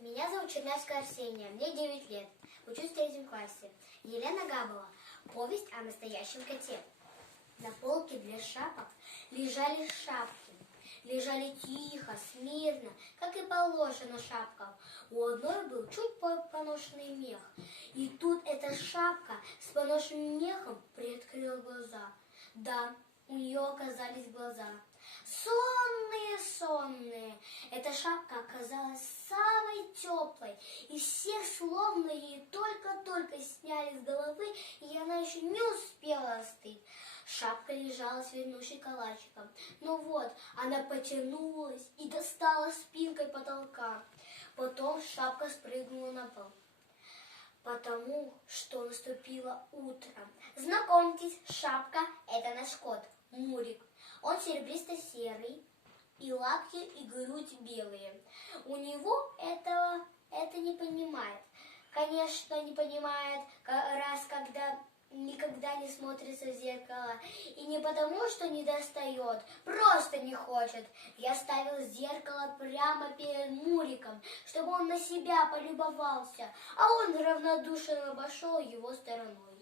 Меня зовут Чернявская Арсения, мне 9 лет, учусь в 3 классе. Елена Габова. Повесть о настоящем коте. На полке для шапок лежали шапки. Лежали тихо, смирно, как и положено шапкам. У одной был чуть поношенный мех. И тут эта шапка с поношенным мехом приоткрыла глаза. Да, у нее оказались глаза. Сонные. Эта шапка оказалась самой теплой. И всех словно ей только-только сняли с головы, и она еще не успела остыть. Шапка лежала свернувшей калачиком. Но вот она потянулась и достала спинкой потолка. Потом шапка спрыгнула на пол. Потому что наступило утро. Знакомьтесь, шапка – это наш кот, Мурик. Он серебристо-серый, и лапки, и грудь белые. У него это не понимает. Конечно, не понимает, раз когда никогда не смотрится в зеркало. И не потому, что не достает, просто не хочет. Я ставил зеркало прямо перед Муриком, чтобы он на себя полюбовался, а он равнодушно обошел его стороной.